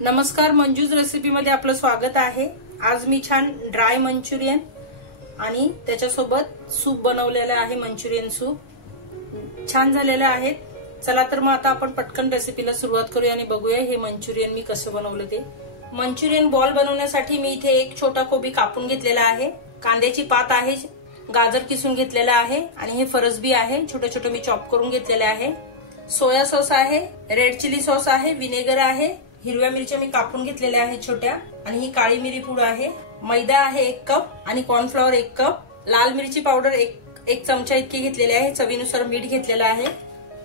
नमस्कार, मंजूज रेसिपी मध्ये आपलं स्वागत आहे। आज मी छान ड्राय मंचुरियन आणि त्याच्यासोबत सूप बनवलेलं आहे। मंचुरियन सूप छान झालेलं आहे। चला तर मग आता आपण पटकन रेसिपीला सुरुवात करूया आणि बघूया हे मंचुरियन मी कसं बनवलं ते। मंचुरियन बॉल बनवण्यासाठी मी इथे एक छोटा कोबी कापून घेतलेला आहे, कांद्याची पात आहे, गाजर किसून घेतलेला आहे आणि हे फरसबी आहे, छोटे छोटे मी चॉप करून घेतलेले आहे। सोया सॉस आहे, रेड चिली सॉस आहे, विनेगर आहे, हिरव्या मिरच्या मी कापून घेतलेल्या आहेत छोट्या आणि ही काळी मिरी पूड आहे, मैदा आहे 1 कप आणि कॉर्नफ्लॉवर 1 कप, लाल मिरची पावडर एक चमचा इतकी घेतलेली आहे, चवीनुसार मीठ घेतलेलं आहे,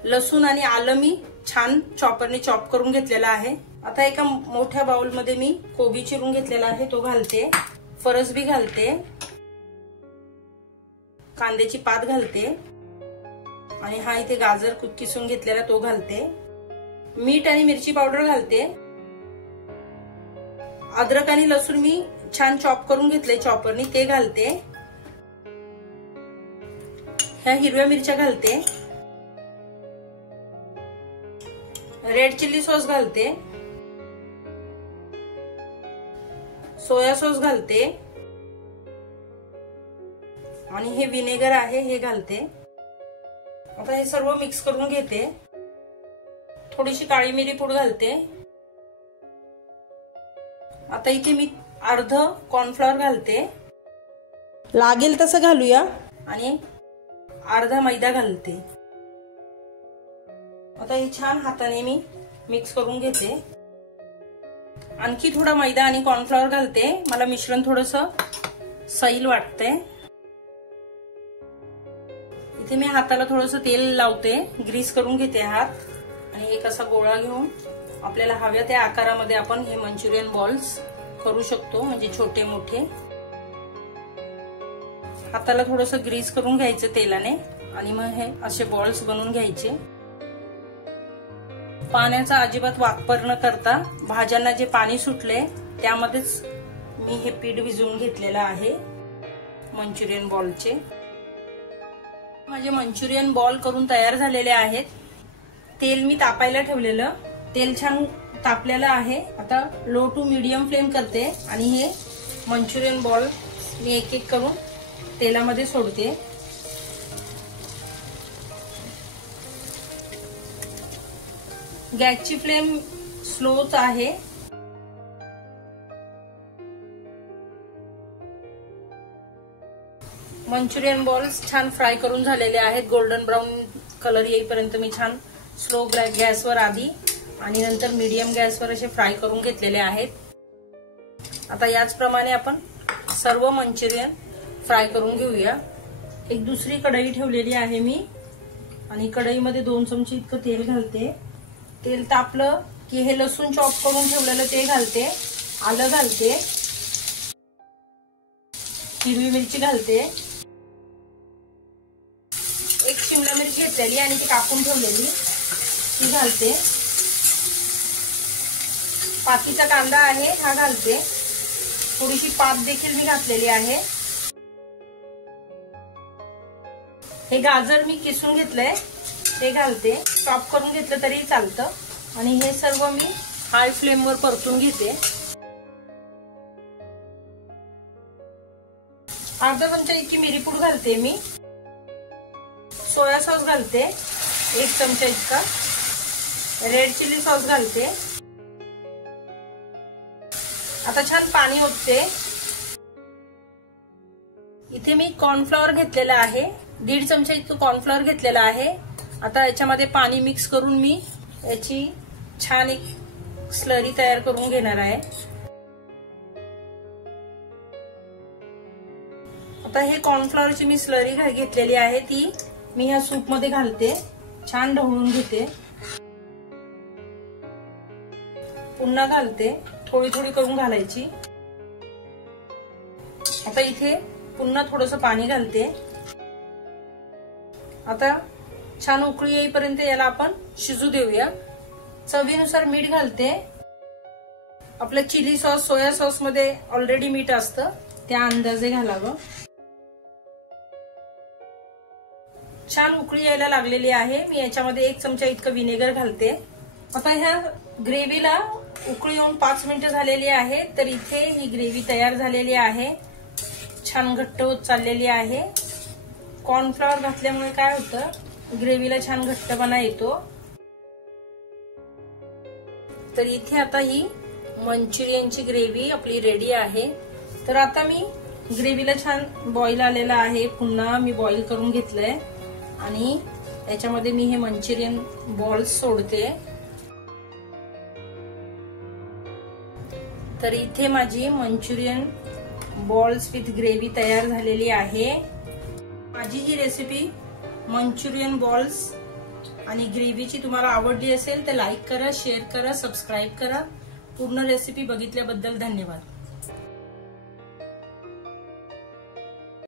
लसूण आणि आलं मी छान चॉपरने चॉप करून घेतलेला आहे। आता एका मोठ्या बाउल मध्ये मी कोबी चिरून घेतलेला आहे तो घालते, फरसबी घालते, कांद्याची पात घालते आणि हा इथे गाजर किसून घेतलेला तो घालते, मीठ आणि मिरची पावडर घालते, अद्रक आणि लसूण मी छान चॉप करून घेतले चॉपरनी ते घालते, ह्या हिरव्या मिरच्या घालते, रेड चिली सॉस घालते, सोया सॉस घालते आणि हे विनेगर आहे हे घालते। आता हे सर्व मिक्स करून घेते, थोडीशी काळी मिरी पूड घालते। आता इथे मी अर्ध कॉर्नफ्लॉवर घालते, लागेल तसं घालूया, आणि अर्धा मैदा घालते। आता हे छान हाताने मी मिक्स करून घेते, आणखी थोडा मैदा आणि कॉर्नफ्लॉवर घालते, मला मिश्रण थोडंसं सैल वाटतंय। इथे मी हाताला थोडंसं तेल लावते, ग्रीस करून घेते हात आणि एक असा गोळा घेऊन आपल्याला हव्या त्या आकारामध्ये आपण हे मंचुरियन बॉल्स करू शकतो, म्हणजे छोटे मोठे। हाताला थोडंसं ग्रीस करून घ्यायचं तेलाने आणि मग हे असे बॉल्स बनवून घ्यायचे। पाण्याचा अजिबात वापर न करता भाज्यांना जे पाणी सुटले त्यामध्येच मी हे पीठ भिजवून घेतलेलं आहे मंचुरियन बॉलचे। माझे मंचुरियन बॉल करून तयार झालेले आहेत। तेल मी तापायला ठेवलेलं, तेल छान तापलेलं आहे। आता लो टू मीडियम फ्लेम करते आणि हे मंचुरियन बॉल मी एक एक करून तेलामध्ये सोडते। गॅसची फ्लेम स्लोच आहे। मंचुरियन बॉल्स छान फ्राय करून झालेले आहेत, गोल्डन ब्राऊन कलर येईपर्यंत मी छान स्लो गॅसवर आधी आणि नंतर मीडियम गॅसवर असे फ्राय करून घेतलेले आहेत। आता याचप्रमाणे आपण सर्व मंचुरियन फ्राय करून घेऊया। एक दुसरी कढई ठेवलेली आहे मी आणि कढईमध्ये 2 चमचे इतकं तेल घालते। तेल तापलं की हे लसूण चॉप करून ठेवलेलं ते घालते, आलं घालते, हिरवी मिरची घालते, एक शिमला मिरची घेतलेली आणि ती कापून ठेवलेली ती घालते, पातीचा कांदा आहे हा घालते, थोडीशी पात देखील मी घातलेली आहे, हे गाजर मी किसून घेतलंय ते घालते, चॉप करून घेतलं तरी चालतं आणि हे सर्व मी हाय फ्लेम वर परतून घेते। अर्धा चमचा इतकी मिरी पूड घालते मी, सोया सॉस घालते 1 चमचा इतका, रेड चिली सॉस घालते। आता छान पाणी ओतते। इथे मी कॉर्नफ्लॉवर घेतलेला आहे, 1.5 चमचा इतकं कॉर्नफ्लॉवर घेतलेला आहे। आता याच्यामध्ये पाणी मिक्स करून मी याची छान एक स्लरी तयार करून घेणार आहे। आता हे कॉर्नफ्लॉवरची मी स्लरी घेतलेली आहे ती मी ह्या सूप मध्ये घालते, छान ढवळून घेते, पुन्हा घालते, थोडी थोडी करून घालायची। आता इथे पुन्हा थोडंसं पाणी घालते। आता छान उकळी येईपर्यंत याला आपण शिजू देऊया। चवीनुसार मीठ घालते, आपल्या चिली सॉस सोया सॉस मध्ये ऑलरेडी मीठ असतं त्या अंदाजे घालावं। छान उकळी यायला लागलेली आहे, मी याच्यामध्ये 1 चमचा इतकं विनेगर घालते। आता ह्या ग्रेव्हीला उकळी येऊन 5 मिनिटं झालेली आहे. तर इथे ही ग्रेव्ही तयार झालेली आहे. छान घट्ट होत चाललेली आहे. कॉर्नफ्लॉवर घातल्यामुळे काय होतं, ग्रेव्हीला छान घट्टपणा येतो. तर इथे आता ही मंचुरियनची ग्रेव्ही आपली रेडी आहे. तर आता मी ग्रेव्हीला छान बॉईल आलेला आहे. पुन्हा मी बॉईल करून घेतलंय आणि याच्यामध्ये मी हे मंचुरियन बॉल्स सोडते. तर इथे माझी मंचुरियन बॉल्स विथ ग्रेव्ही तयार झालेली आहे. माझी ही रेसिपी मंचुरियन बॉल्स आणि ग्रेव्हीची तुम्हाला आवडली असेल तर लाईक करा, शेअर करा, सबस्क्राईब करा. पूर्ण रेसिपी बघितल्याबद्दल धन्यवाद.